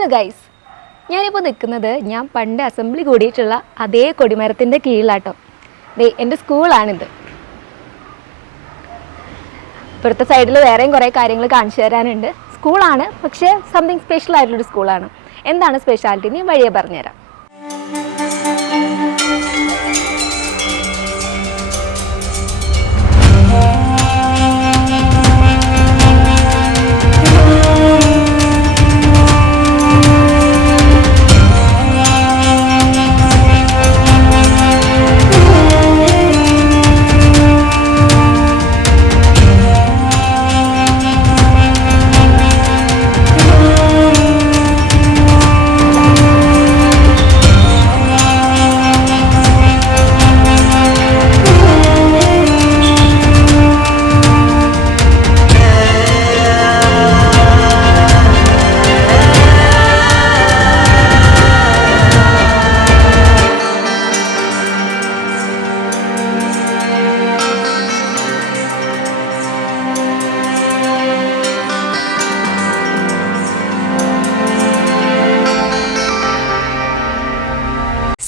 Hello guys, ഞാനിപ്പോൾ നിൽക്കുന്നത് ഞാൻ പണ്ട് അസംബ്ലി കൂടിയിട്ടുള്ള അതേ കൊടിമരത്തിൻ്റെ കീഴിലാട്ടോ. എൻ്റെ സ്കൂളാണിത്. ഇപ്പുറത്തെ സൈഡിൽ വേറെയും കുറേ കാര്യങ്ങൾ കാണിച്ചു തരാനുണ്ട്. സ്കൂളാണ്, പക്ഷേ സംതിങ് സ്പെഷ്യൽ ആയിട്ടുള്ളൊരു സ്കൂളാണ്. എന്താണ് സ്പെഷ്യാലിറ്റി എന്ന് വഴിയെ പറഞ്ഞുതരാം.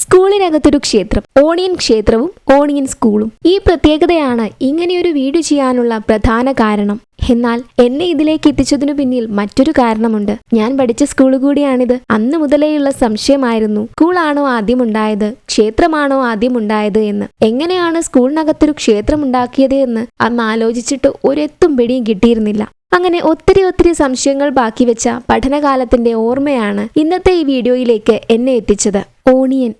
സ്കൂളിനകത്തൊരു ക്ഷേത്രം, ഓണിയൻ ക്ഷേത്രവും ഓണിയൻ സ്കൂളും. ഈ പ്രത്യേകതയാണ് ഇങ്ങനെയൊരു വീഡിയോ ചെയ്യാനുള്ള പ്രധാന കാരണം. എന്നാൽ എന്നെ ഇതിലേക്ക് എത്തിച്ചതിനു പിന്നിൽ മറ്റൊരു കാരണമുണ്ട്. ഞാൻ പഠിച്ച സ്കൂൾ കൂടിയാണിത്. അന്ന് മുതലേയുള്ള സംശയമായിരുന്നു, സ്കൂളാണോ ആദ്യം ഉണ്ടായത്, ക്ഷേത്രമാണോ ആദ്യം ഉണ്ടായത് എന്ന്. എങ്ങനെയാണ് സ്കൂളിനകത്തൊരു ക്ഷേത്രം ഉണ്ടാക്കിയത് എന്ന് അന്ന് ആലോചിച്ചിട്ട് ഒരെത്തും പിടിയും കിട്ടിയിരുന്നില്ല. അങ്ങനെ ഒത്തിരി സംശയങ്ങൾ ബാക്കി വെച്ച പഠനകാലത്തിന്റെ ഓർമ്മയാണ് ഇന്നത്തെ ഈ വീഡിയോയിലേക്ക് എന്നെ എത്തിച്ചത്. ഓണിയൻ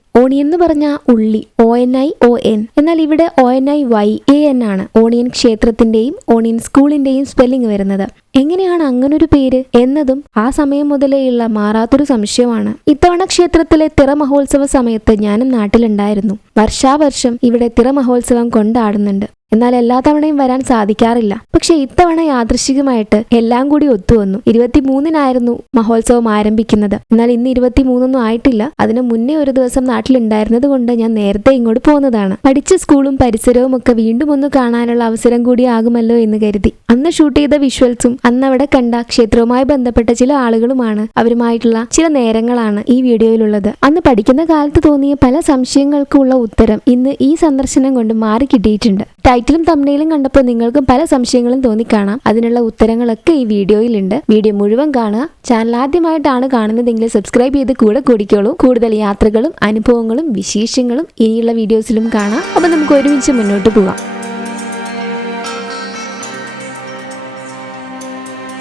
എന്ന് പറഞ്ഞാൽ ഉള്ളി, ONION. എന്നാൽ ഇവിടെ ONIYAN ആണ് ഓണിയൻ ക്ഷേത്രത്തിന്റെയും ഓണിയൻ സ്കൂളിന്റെയും സ്പെല്ലിംഗ് വരുന്നത്. എങ്ങനെയാണ് അങ്ങനൊരു പേര് എന്നതും ആ സമയം മുതലേയുള്ള മാറാത്തൊരു സംശയമാണ്. ഇത്തവണ ക്ഷേത്രത്തിലെ തിറ മഹോത്സവ സമയത്ത് ഞാനും നാട്ടിലുണ്ടായിരുന്നു. വർഷാവർഷം ഇവിടെ തിറ മഹോത്സവം കൊണ്ടാടുന്നുണ്ട്. എന്നാൽ എല്ലാ തവണയും വരാൻ സാധിക്കാറില്ല. പക്ഷെ ഇത്തവണ യാദൃശ്ചികമായിട്ട് എല്ലാം കൂടി ഒത്തുവന്നു. 23-നായിരുന്നു മഹോത്സവം ആരംഭിക്കുന്നത്. എന്നാൽ ഇന്ന് 23 ആയിട്ടില്ല. അതിന് മുന്നേ ഒരു ദിവസം നാട്ടിലുണ്ടായിരുന്നത് കൊണ്ട് ഞാൻ നേരത്തെ ഇങ്ങോട്ട് പോകുന്നതാണ്. പഠിച്ച സ്കൂളും പരിസരവും ഒക്കെ വീണ്ടും ഒന്ന് കാണാനുള്ള അവസരം കൂടി ആകുമല്ലോ എന്ന് കരുതി. അന്ന് ഷൂട്ട് ചെയ്ത വിഷ്വൽസും അന്ന് അവിടെ കണ്ട ക്ഷേത്രവുമായി ബന്ധപ്പെട്ട ചില ആളുകളുമാണ്, അവരുമായിട്ടുള്ള ചില നേരങ്ങളാണ് ഈ വീഡിയോയിലുള്ളത്. അന്ന് പഠിക്കുന്ന കാലത്ത് തോന്നിയ പല സംശയങ്ങൾക്കുള്ള ഉത്തരം ഇന്ന് ഈ സന്ദർശനം കൊണ്ട് മാറി കിട്ടിയിട്ടുണ്ട്. ടൈറ്റിലും തംബ്നെയിലും കണ്ടപ്പോൾ നിങ്ങൾക്കും പല സംശയങ്ങളും തോന്നിക്കാണാം. അതിനുള്ള ഉത്തരങ്ങളൊക്കെ ഈ വീഡിയോയിലുണ്ട്. വീഡിയോ മുഴുവൻ കാണുക. ചാനൽ ആദ്യമായിട്ടാണ് കാണുന്നതെങ്കിൽ സബ്സ്ക്രൈബ് ചെയ്ത് കൂടെ കൂടിക്കോളൂ. കൂടുതൽ യാത്രകളും അനുഭവങ്ങളും വിശേഷങ്ങളും ഇനിയുള്ള വീഡിയോസിലും കാണാം. അപ്പം നമുക്ക് ഒരുമിച്ച് മുന്നോട്ട് പോകാം.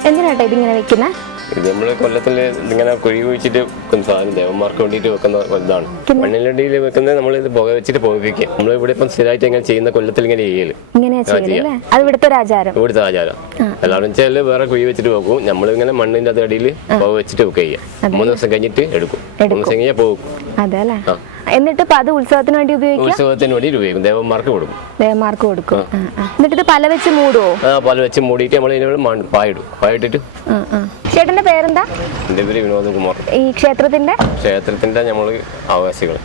എന്തിനാട്ടോ ഇതിങ്ങനെ വെക്കുന്നത്? ഇത് നമ്മള് കൊല്ലത്തിൽ ഇങ്ങനെ കുഴി കുഴിച്ചിട്ട് വെക്കുന്ന സാധനം ദേവന്മാർക്ക് വേണ്ടിയിട്ട് വെക്കുന്ന ഇതാണ്. മണ്ണിലടിയിൽ വെക്കുന്നത് നമ്മൾ ഇത് പുക വെച്ചിട്ട് പുകപ്പിക്കുക. നമ്മൾ ഇവിടെ ഇപ്പം സ്ഥിരമായിട്ട് എങ്ങനെ ചെയ്യുന്ന കൊല്ലത്തിൽ ഇങ്ങനെ ചെയ്യല്. ഇവിടുത്തെ ആചാരം. എല്ലാവരും വെച്ചാൽ വേറെ കുഴി വെച്ചിട്ട് വെക്കും. നമ്മളിങ്ങനെ മണ്ണിന്റെ അടിയിൽ പുക വെച്ചിട്ട് വെക്കുക ചെയ്യാം. 3 ദിവസം കഴിഞ്ഞിട്ട് എടുക്കും. 3 ദിവസം കഴിഞ്ഞാൽ പോകും. എന്നിട്ട് അത് ഉത്സവത്തിന് വേണ്ടി ഉപയോഗിക്കും. ഉത്സവത്തിന് വേണ്ടി ഉപയോഗിക്കും. ദേവന്മാർക്ക് കൊടുക്കും. എന്നിട്ട് പല വെച്ച് മൂടുവോ? പല വെച്ച് മൂടിയിട്ട് നമ്മൾ പായിട്ടിട്ട്. ചേട്ടന്റെ പേരെന്താ? എന്റെ പേര് വിനോദ് കുമാർ. ഈ ക്ഷേത്രത്തിന്റെ നമ്മള് അവകാശികൾ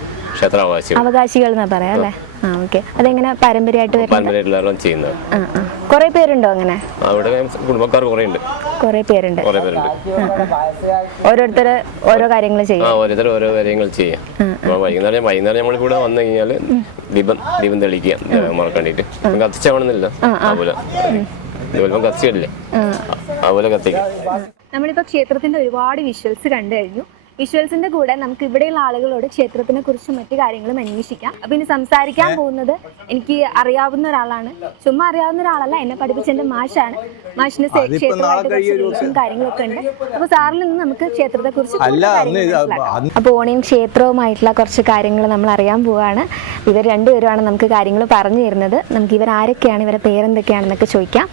എന്നാ പറയാ അല്ലേ? അതെങ്ങനെ പാരമ്പര്യമായിട്ട് ചെയ്യുന്നത്? കൊറേ പേരുണ്ടോ അങ്ങനെ? അവിടെ കുടുംബക്കാർ കൊറേ പേരുണ്ട്. ഓരോരുത്തർ ഓരോ കാര്യങ്ങൾ ചെയ്യും. ഓരോ കാര്യങ്ങൾ ചെയ്യാം. വൈകുന്നേരം നമ്മളിവിടെ വന്നു കഴിഞ്ഞാല് ദീപം തെളിക്കുക മറക്കണ്ടിട്ട്. കത്തിച്ചാവണമെന്നില്ല. അതുപോലെ കത്തിച്ചല്ലേ അതുപോലെ കത്തിക്കും. നമ്മളിപ്പോ ക്ഷേത്രത്തിന്റെ ഒരുപാട് വിഷ്വൽസ് കണ്ടു കഴിഞ്ഞു. വിഷ്വൽസിന്റെ കൂടെ നമുക്ക് ഇവിടെയുള്ള ആളുകളോട് ക്ഷേത്രത്തിനെ കുറിച്ചും മറ്റു കാര്യങ്ങളും അന്വേഷിക്കാം. അപ്പൊ ഇനി സംസാരിക്കാൻ പോകുന്നത് എനിക്ക് അറിയാവുന്ന ഒരാളാണ്. ചുമ്മാ അറിയാവുന്ന ഒരാളല്ല, എന്നെ പഠിപ്പിച്ച എന്റെ മാഷാണ്. മാഷിന് ക്ഷേത്രമായിട്ട് കാര്യങ്ങളൊക്കെ ഉണ്ട്. അപ്പൊ സാറിൽ നിന്ന് നമുക്ക് ക്ഷേത്രത്തെ കുറിച്ച് അപ്പൊ ഓണിയൻ ക്ഷേത്രവുമായിട്ടുള്ള കുറച്ച് കാര്യങ്ങൾ നമ്മൾ അറിയാൻ പോവാണ്. ഇവർ രണ്ടുപേരുമാണ് നമുക്ക് കാര്യങ്ങൾ പറഞ്ഞു തരുന്നത്. നമുക്ക് ഇവർ ആരൊക്കെയാണ്, ഇവരുടെ പേരെന്തൊക്കെയാണെന്നൊക്കെ ചോദിക്കാം.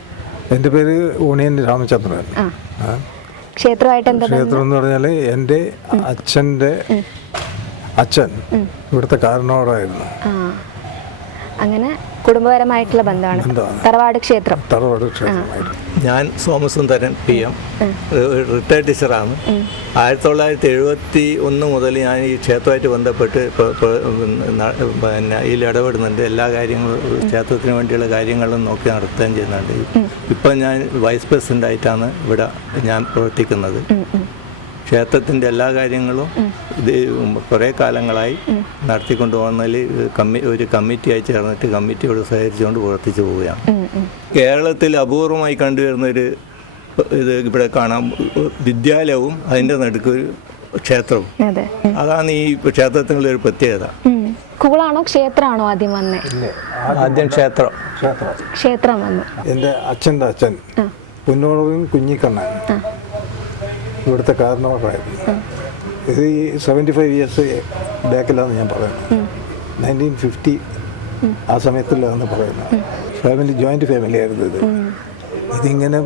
എൻ്റെ പേര് ഓണിയൻ രാമചന്ദ്രൻ. ക്ഷേത്രമായിട്ട് എന്താ? ക്ഷേത്രം എന്ന് പറഞ്ഞാൽ എൻ്റെ അച്ഛൻ്റെ അച്ഛൻ ഇവിടുത്തെ കാരണവരായിരുന്നു. അങ്ങനെ കുടുംബപരമായിട്ടുള്ള ബന്ധമാണ്. തറവാട് ക്ഷേത്രം. ഞാൻ സോമസുന്ദരൻ PM, റിട്ടയർഡ് ടീച്ചറാണ്. 1971 മുതൽ ഞാൻ ഈ ക്ഷേത്രമായിട്ട് ബന്ധപ്പെട്ട് പിന്നെ ഇതിൽ ഇടപെടുന്നുണ്ട്. എല്ലാ കാര്യങ്ങളും ക്ഷേത്രത്തിന് വേണ്ടിയുള്ള കാര്യങ്ങളും നോക്കി നടത്തുകയും ചെയ്യുന്നുണ്ട്. ഇപ്പം ഞാൻ വൈസ് പ്രസിഡൻ്റായിട്ടാണ് ഇവിടെ ഞാൻ പ്രവർത്തിക്കുന്നത്. ക്ഷേത്രത്തിൻ്റെ എല്ലാ കാര്യങ്ങളും ഇത് കുറേ കാലങ്ങളായി നടത്തിക്കൊണ്ട് പോകുന്നതിൽ ഒരു കമ്മിറ്റിയായി ചേർന്നിട്ട് കമ്മിറ്റിയോട് സഹകരിച്ചുകൊണ്ട് പ്രവർത്തിച്ചു പോവുകയാണ്. കേരളത്തിൽ അപൂർവമായി കണ്ടുവരുന്നൊരു ഇത് ഇവിടെ കാണാം, വിദ്യാലയവും അതിൻ്റെ നടുക്കൊരു ക്ഷേത്രവും. അതാണ് ഈ ക്ഷേത്രത്തിനുള്ള ഒരു പ്രത്യേകത. സ്കൂളാണോ ക്ഷേത്രമാണോ ആദ്യം വന്നേ? ആദ്യം ക്ഷേത്രം വന്നു. എൻ്റെ അച്ഛൻ്റെ അച്ഛൻ പുന്നോളവും കുഞ്ഞിക്കണ്ണൻ ഇവിടുത്തെ കാരണവരായിരുന്നു. ഇത് ഈ 75 ഇയേഴ്സ് ബാക്കിലാണ് ഞാൻ പറയുന്നത്. 1950 ആ സമയത്തിലാണ് പറയുന്നത്. ഫാമിലി ജോയിൻറ്റ് ഫാമിലി ആയിരുന്നു ഇത്. ഇതിങ്ങനെ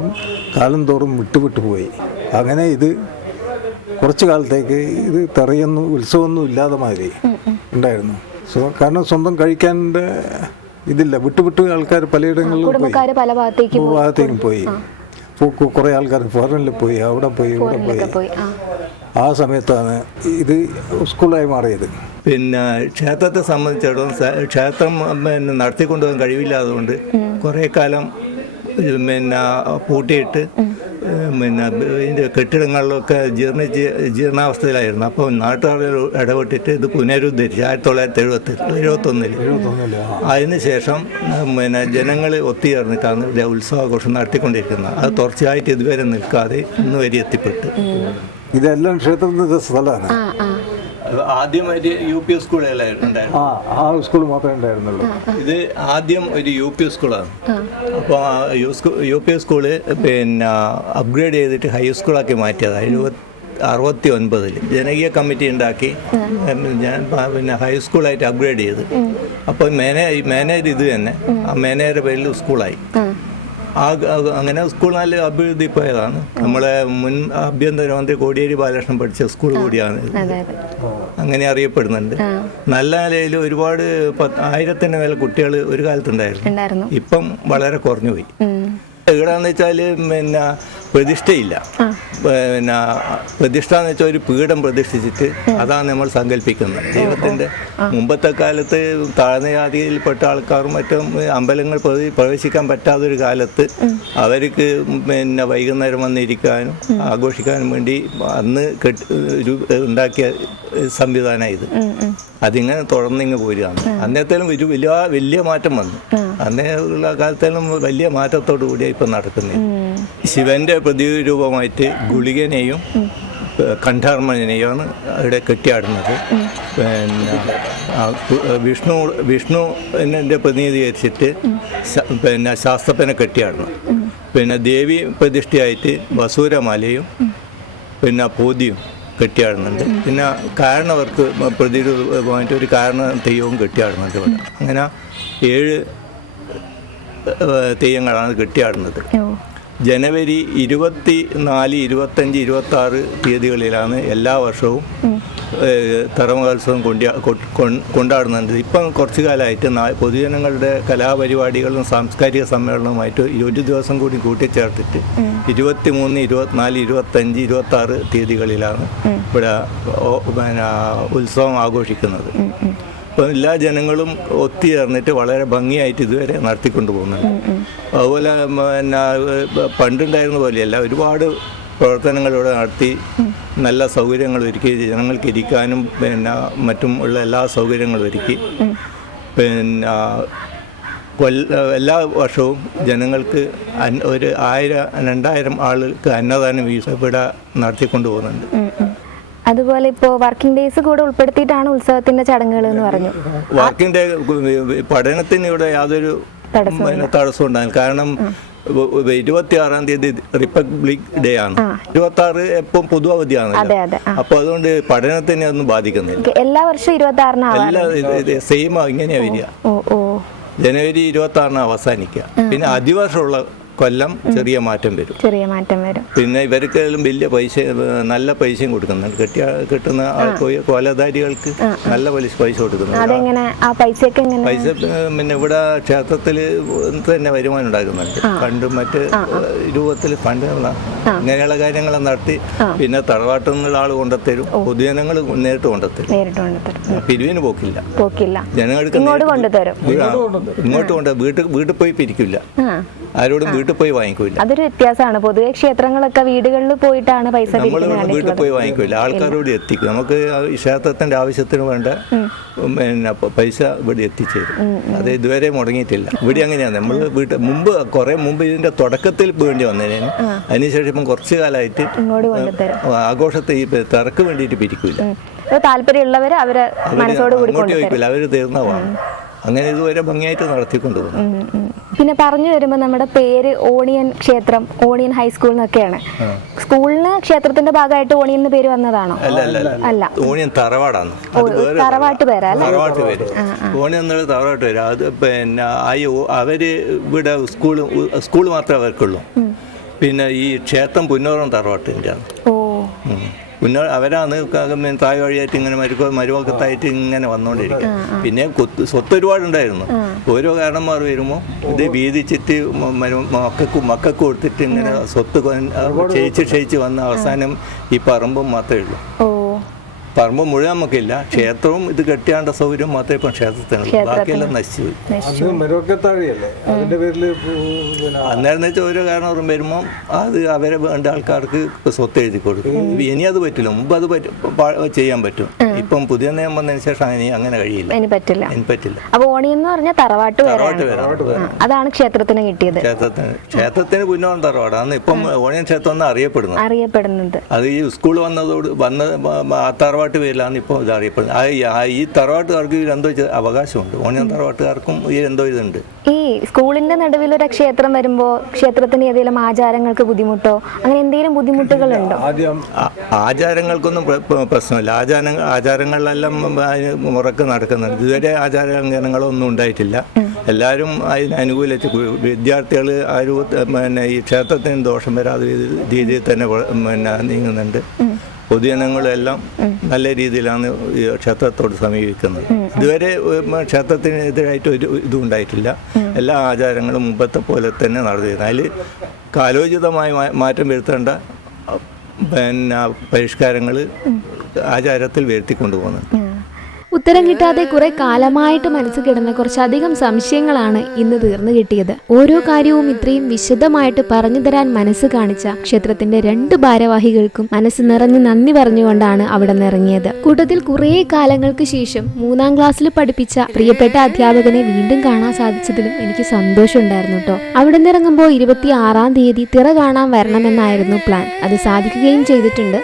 കാലം തോറും വിട്ടുവിട്ടു പോയി. അങ്ങനെ ഇത് കുറച്ച് കാലത്തേക്ക് ഇത് തെറയൊന്നും ഉത്സവമൊന്നും ഇല്ലാതെ മാതിരി ഉണ്ടായിരുന്നു. കാരണം സ്വന്തം കഴിക്കാൻ്റെ ഇതില്ല, വിട്ടുവിട്ട് ആൾക്കാർ പലയിടങ്ങളിലും പല ഭാഗത്തേക്കും പോയി. കുറേ ആൾക്കാർ ഫോറിനിൽ പോയി, അവിടെ പോയി, ഇവിടെ പോയി. ആ സമയത്താണ് ഇത് സ്കൂളായി മാറിയത്. പിന്നെ ക്ഷേത്രത്തെ സംബന്ധിച്ചിടത്തോളം ക്ഷേത്രം പിന്നെ നടത്തിക്കൊണ്ടുപോകാൻ കഴിവില്ലാതുകൊണ്ട് കുറേ കാലം പിന്നെ പൂട്ടിയിട്ട് പിന്നെ ഇതിൻ്റെ കെട്ടിടങ്ങളിലൊക്കെ ജീർണാവസ്ഥയിലായിരുന്നു. അപ്പോൾ നാട്ടുകാർ ഇടപെട്ടിട്ട് ഇത് പുനരുദ്ധരിച്ച് 1971 അതിനുശേഷം പിന്നെ ജനങ്ങൾ ഒത്തുചേർന്നിട്ടാണ് ഇവിടെ ഉത്സവാഘോഷം നടത്തിക്കൊണ്ടിരിക്കുന്നത്. അത് തുടർച്ചയായിട്ട് ഇതുവരെ നിൽക്കാതെ ഇന്ന് വരെ എത്തിപ്പെട്ട്. ഇതെല്ലാം ക്ഷേത്രത്തിൻ്റെ സ്ഥലമാണ്. ആദ്യമായിട്ട് UP സ്കൂളുകളായിരുന്നു. ആ സ്കൂൾ മാത്രമേ ഉണ്ടായിരുന്നുള്ളൂ. ഇത് ആദ്യം ഒരു UP സ്കൂളാണ്. അപ്പോൾ UP സ്കൂള് പിന്നെ അപ്ഗ്രേഡ് ചെയ്തിട്ട് ഹൈസ്കൂളാക്കി മാറ്റിയതാണ് 1969 ജനകീയ കമ്മിറ്റി ഉണ്ടാക്കി ഞാൻ പിന്നെ ഹൈസ്കൂളായിട്ട് അപ്ഗ്രേഡ് ചെയ്ത്. അപ്പോൾ മാനേജർ ഇത് തന്നെ, ആ മാനേജറുടെ പേരിൽ സ്കൂളായി. അങ്ങനെ സ്കൂൾ നല്ല അഭിവൃദ്ധി പോയതാണ്. നമ്മളെ മുൻ ആഭ്യന്തരമന്ത്രി കോടിയേരി ബാലകൃഷ്ണൻ പഠിച്ച സ്കൂൾ കൂടിയാണ്. അങ്ങനെ അറിയപ്പെടുന്നുണ്ട്. നല്ല നിലയിൽ ഒരുപാട് 1000-ന് മേലെ കുട്ടികൾ ഒരു കാലത്തുണ്ടായിരുന്നു. ഇപ്പം വളരെ കുറഞ്ഞു പോയി. ഇവിടെന്ന് വെച്ചാൽ പിന്നെ പ്രതിഷ്ഠയില്ല. പിന്നെ പ്രതിഷ്ഠ എന്ന് വെച്ചാൽ ഒരു പീഠം പ്രതിഷ്ഠിച്ചിട്ട് അതാണ് നമ്മൾ സങ്കല്പിക്കുന്നത്. ദൈവത്തിൻ്റെ മുമ്പത്തെ കാലത്ത് താഴ്ന്ന ജാതിയിൽപ്പെട്ട ആൾക്കാരും മറ്റും അമ്പലങ്ങൾ പ്രവേശിക്കാൻ പറ്റാത്തൊരു കാലത്ത് അവർക്ക് പിന്നെ വൈകുന്നേരം വന്നിരിക്കാനും ആഘോഷിക്കാനും വേണ്ടി അന്ന് ഉണ്ടാക്കിയ സംവിധാനം ഇത്. അതിങ്ങനെ തുടർന്നിങ്ങ് പോരുകയാണ്. അന്നേരത്തേലും ഒരു വലിയ മാറ്റം വന്നു. അന്നേ ഉള്ള കാലത്തേലും വലിയ മാറ്റത്തോടു കൂടിയാണ് ഇപ്പം നടക്കുന്നത്. ശിവന്റെ പ്രതിരൂപമായിട്ട് ഗുളികനെയും കണ്ഠാർമ്മനെയുമാണ് ഇവിടെ കെട്ടിയാടുന്നത്. പിന്നെ വിഷ്ണുവിനെ പ്രതിനിധീകരിച്ചിട്ട് പിന്നെ ശാസ്ത്രപ്പനെ കെട്ടിയാടുന്നു. പിന്നെ ദേവി പ്രതിഷ്ഠയായിട്ട് വസൂരമാലയും പിന്നെ പോതിയും കെട്ടിയാടുന്നുണ്ട്. പിന്നെ കാരണവർക്ക് പ്രതിരൂപമായിട്ട് ഒരു കാരണ തെയ്യവും കെട്ടിയാടുന്നുണ്ട് ഇവിടെ. അങ്ങനെ 7 തെയ്യങ്ങളാണ് കെട്ടിയാടുന്നത്. ജനുവരി 24, 25, 26 തീയതികളിലാണ് എല്ലാ വർഷവും തറമഹോത്സവം കൊണ്ടാടുന്നുണ്ട്. ഇപ്പം കുറച്ചു കാലമായിട്ട് പൊതുജനങ്ങളുടെ കലാപരിപാടികളും സാംസ്കാരിക സമ്മേളനവുമായിട്ട് 1 ദിവസം കൂടി കൂട്ടിച്ചേർത്തിട്ട് 23, 24, 25, 26 തീയതികളിലാണ് ഇവിടെ പിന്നെ ഉത്സവം ആഘോഷിക്കുന്നത്. അപ്പം എല്ലാ ജനങ്ങളും ഒത്തുചേർന്നിട്ട് വളരെ ഭംഗിയായിട്ട് ഇതുവരെ നടത്തിക്കൊണ്ടു പോകുന്നുണ്ട്. അതുപോലെ പിന്നെ പണ്ടുണ്ടായിരുന്ന പോലെയല്ല, ഒരുപാട് പ്രവർത്തനങ്ങൾ ഇവിടെ നടത്തി നല്ല സൗകര്യങ്ങൾ ഒരുക്കി, ജനങ്ങൾക്ക് ഇരിക്കാനും പിന്നെ മറ്റും ഉള്ള എല്ലാ സൗകര്യങ്ങളും ഒരുക്കി. പിന്നെ എല്ലാ വർഷവും ജനങ്ങൾക്ക് ഒരു 1000-2000 ആൾക്ക് അന്നദാനം ഇവിടെ നടത്തിക്കൊണ്ടു പോകുന്നുണ്ട്. അതുപോലെ ഇപ്പോൾ വർക്കിംഗ് ഡേയ്സ് കൂടെ ഉൾപ്പെടുത്തിയിട്ടാണ് ഉത്സവത്തിന്റെ ചടങ്ങുകൾ എന്ന് പറഞ്ഞു. വർക്കിംഗ് ഡേ പഠനത്തിന് ഇവിടെ യാതൊരു തടസ്സം ഉണ്ടാകും. കാരണം 26-ാം തീയതി റിപ്പബ്ലിക് ഡേ ആണ്. 26 എപ്പം പൊതു അവധിയാണല്ലോ. അപ്പൊ അതുകൊണ്ട് പഠനത്തിനെ ഒന്നും ബാധിക്കുന്നില്ല. എല്ലാ വർഷവും 26 സെയിം ഇങ്ങനെയാ വരിക. ജനുവരി 26 അവസാനിക്കുക. പിന്നെ അതിവർഷമുള്ള കൊല്ലം ചെറിയ മാറ്റം വരും. പിന്നെ ഇവർക്കെല്ലാം വലിയ പൈസ, നല്ല പൈസയും കൊടുക്കുന്നുണ്ട്. കിട്ടുന്ന കോലധാരികൾക്ക് നല്ല പൈസ കൊടുക്കുന്നുണ്ട്. പൈസ പിന്നെ ഇവിടെ ക്ഷേത്രത്തിൽ തന്നെ വരുമാനം ഉണ്ടാക്കുന്നുണ്ട്. ഫണ്ട് മറ്റ് രൂപത്തിൽ ഫണ്ട് ഇങ്ങനെയുള്ള കാര്യങ്ങളെല്ലാം നടത്തി പിന്നെ തറവാട്ടിൽ നിന്നുള്ള ആൾ കൊണ്ടുത്തരും, പൊതുജനങ്ങൾ നേരിട്ട് കൊണ്ടുത്തരും. പിരിവിന് പോക്കില്ല, ജനങ്ങൾക്ക് ഇങ്ങോട്ട് കൊണ്ടുതരും. ഇങ്ങോട്ട് കൊണ്ട് വീട്ടിൽ പോയി പിരിക്കില്ല, ആരോടും വീട്ടിൽ പോയി വാങ്ങിക്കില്ല. അതൊരു വ്യത്യാസമാണ്. പൊതുവെ ക്ഷേത്രങ്ങളൊക്കെ വീടുകളിൽ പോയിട്ടാണ് പൈസ നമ്മൾ വീട്ടിൽ പോയി വാങ്ങിക്കില്ല, ആൾക്കാരോട് എത്തിക്കും. നമുക്ക് ഈ ക്ഷേത്രത്തിന്റെ ആവശ്യത്തിന് വേണ്ട പിന്നെ പൈസ ഇവിടെ എത്തിച്ചേരും. അത് ഇതുവരെ മുടങ്ങിയിട്ടില്ല. ഇവിടെ അങ്ങനെയാണ്. നമ്മൾ മുമ്പ് കുറെ മുമ്പ് ഇതിന്റെ തുടക്കത്തിൽ വേണ്ടി വന്നതിന്, അതിനുശേഷം ഇപ്പം കുറച്ചു കാലമായിട്ട് ആഘോഷത്തെ ഈ തിരക്ക് വേണ്ടിയിട്ട് പിരിക്കില്ല. താല്പര്യമുള്ളവർ അവര് മനസ്സോട് കൂടി അങ്ങോട്ട് ചോദിക്കില്ല, അവര് തീർന്നതാണ്. അങ്ങനെ ഇതുവരെ ഭംഗിയായിട്ട് നടത്തിക്കൊണ്ടുപോകുന്നു. പിന്നെ പറഞ്ഞു വരുമ്പോൾ നമ്മുടെ പേര് ഓണിയൻ ക്ഷേത്രം, ഓണിയൻ ഹൈസ്കൂൾ എന്നൊക്കെയാണ്. സ്കൂളിന് ക്ഷേത്രത്തിന്റെ ഭാഗമായിട്ട് ഓണിയൻ എന്ന് പേര് വന്നതാണോ? അല്ല, ഓണിയൻ തറവാടാണ്. തറവാട്ട് പേരാ? തറവാട്ട് പേര് ഓണിയൻ എന്നുള്ള തറവാട്ട് പേര്. അത് പിന്നെ അവര് ഇവിടെ സ്കൂൾ മാത്രമേ അവർക്കുള്ളൂ. പിന്നെ ഈ ക്ഷേത്രം പുന്നോറം തറവാട്ടിൻ്റെ ആണ്. അവരാണ് താഴെ വഴിയായിട്ട് ഇങ്ങനെ മരുമക്കത്തായിട്ട് ഇങ്ങനെ വന്നുകൊണ്ടിരിക്കുക. പിന്നെ സ്വത്ത് ഒരുപാടുണ്ടായിരുന്നു. ഓരോ കാരണന്മാർ വരുമ്പോൾ ഇത് വീതിച്ചിട്ട് മക്കൾക്ക് കൊടുത്തിട്ട് ഇങ്ങനെ സ്വത്ത് ക്ഷയിച്ച് വന്ന അവസാനം ഈ പറമ്പും മാത്രമേ ഉള്ളൂ. പറമ്പ് മുഴുവൻ നമുക്കില്ല. ക്ഷേത്രവും ഇത് കെട്ടിയാണ്ട സൗകര്യം മാത്രമേ ഇപ്പം ക്ഷേത്രത്തിനുള്ളൂ, ബാക്കിയെല്ലാം നശിച്ചു പോയി. അന്നേരം വെച്ചാൽ ഓരോ കാരണം വരുമ്പോൾ അത് അവരെ വേണ്ട ആൾക്കാർക്ക് സ്വത്ത് എഴുതി കൊടുക്കും. ഇനി അത് പറ്റില്ല, മുമ്പ് അത് ചെയ്യാൻ പറ്റും. ഇപ്പം പുതിയ നിയമം വന്നതിന് ശേഷം അങ്ങനെ കഴിയില്ല, ഇനി പറ്റില്ല. അപ്പൊ ഓണി എന്ന് പറഞ്ഞാൽ തറവാട്ട് അതാണ് ക്ഷേത്രത്തിന് കിട്ടിയത്. ക്ഷേത്രത്തിന് പുന്നോളം തറവാടാണ് ഇപ്പം ഓണിയൻ ക്ഷേത്രം എന്ന് അറിയപ്പെടുന്നത്. അത് ഈ സ്കൂൾ വന്ന ആ തറവാട്ട് പേരിലാണ് ഇപ്പോൾ ഇത് അറിയപ്പെടുന്നത്. ഈ തറവാട്ടുകാർക്ക് എന്തോ അവകാശമുണ്ട്, ഓണിയൻ തറവാട്ടുകാർക്കും എന്തോ ഇതുണ്ട്. ഈ സ്കൂളിന്റെ നടുവിൽ ഒരു ക്ഷേത്രം വരുമ്പോ ക്ഷേത്രത്തിന് ഏതെങ്കിലും ആചാരങ്ങൾക്ക് ബുദ്ധിമുട്ടോ അങ്ങനെ എന്തെങ്കിലും ബുദ്ധിമുട്ടുകളുണ്ടോ? ആചാരങ്ങൾക്കൊന്നും പ്രശ്നമില്ല. ആചാരങ്ങളിലെല്ലാം മുറക്ക് നടക്കുന്നുണ്ട്. ഇതുവരെ ആചാരങ്ങളൊന്നും ഉണ്ടായിട്ടില്ല. എല്ലാവരും അതിന് അനുകൂലിച്ച് വിദ്യാർത്ഥികൾ ആരും പിന്നെ ഈ ക്ഷേത്രത്തിന് ദോഷം വരാതെ രീതിയിൽ തന്നെ പിന്നെ നീങ്ങുന്നുണ്ട്. പൊതുജനങ്ങളെല്ലാം നല്ല രീതിയിലാണ് ഈ ക്ഷേത്രത്തോട് സമീപിക്കുന്നത്. ഇതുവരെ ക്ഷേത്രത്തിനെതിരായിട്ട് ഒരു ഇതും ഉണ്ടായിട്ടില്ല. എല്ലാ ആചാരങ്ങളും മുമ്പത്തെ പോലെ തന്നെ നടത്തിയിരുന്നു. അതിൽ കാലോചിതമായി മാറ്റം വരുത്തേണ്ട പിന്നെ പരിഷ്കാരങ്ങൾ ആചാരത്തിൽ വരുത്തിക്കൊണ്ടുപോകുന്നുണ്ട്. ഉത്തരം കിട്ടാതെ കുറെ കാലമായിട്ട് മനസ്സിൽ കിടന്ന കുറച്ചധികം സംശയങ്ങളാണ് ഇന്ന് തീർന്നു കിട്ടിയത്. ഓരോ കാര്യവും ഇത്രയും വിശദമായിട്ട് പറഞ്ഞു തരാൻ മനസ്സ് കാണിച്ച ക്ഷേത്രത്തിന്റെ 2 ഭാരവാഹികൾക്കും മനസ്സ് നിറഞ്ഞ് നന്ദി പറഞ്ഞുകൊണ്ടാണ് അവിടെ നിന്നിറങ്ങിയത്. കൂട്ടത്തിൽ കുറെ കാലങ്ങൾക്ക് ശേഷം 3ാം ക്ലാസ്സിൽ പഠിപ്പിച്ച പ്രിയപ്പെട്ട അധ്യാപകനെ വീണ്ടും കാണാൻ സാധിച്ചതിലും എനിക്ക് സന്തോഷമുണ്ടായിരുന്നു കേട്ടോ. അവിടെ നിന്നിറങ്ങുമ്പോൾ 26-ാം തീയതി തിറ കാണാൻ വരണമെന്നായിരുന്നു പ്ലാൻ. അത് സാധിക്കുകയും ചെയ്തിട്ടുണ്ട്.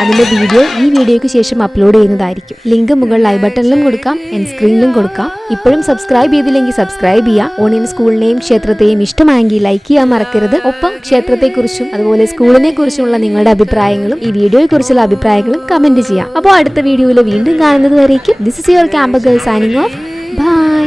അതിന്റെ വീഡിയോ ഈ വീഡിയോയ്ക്ക് ശേഷം അപ്ലോഡ് ചെയ്യുന്നതായിരിക്കും. ലിങ്ക് മുകളിൽ ഐ ബട്ടണിലും കൊടുക്കാം, എൻഡ് സ്ക്രീനിലും കൊടുക്കാം. ഇപ്പോഴും സബ്സ്ക്രൈബ് ചെയ്തില്ലെങ്കിൽ സബ്സ്ക്രൈബ് ചെയ്യുക. ഓണിയൻ സ്കൂളിനെയും ക്ഷേത്രത്തെയും ഇഷ്ടമായെങ്കിൽ ലൈക്ക് ചെയ്യാൻ മറക്കരുത്. ഒപ്പം ക്ഷേത്രത്തെക്കുറിച്ചും അതുപോലെ സ്കൂളിനെ കുറിച്ചുള്ള നിങ്ങളുടെ അഭിപ്രായങ്ങളും ഈ വീഡിയോയെ കുറിച്ചുള്ള അഭിപ്രായങ്ങളും കമന്റ് ചെയ്യാം. അപ്പോൾ അടുത്ത വീഡിയോയിൽ വീണ്ടും കാണുന്നത് വരേക്കും this is your campus girl signing off. By.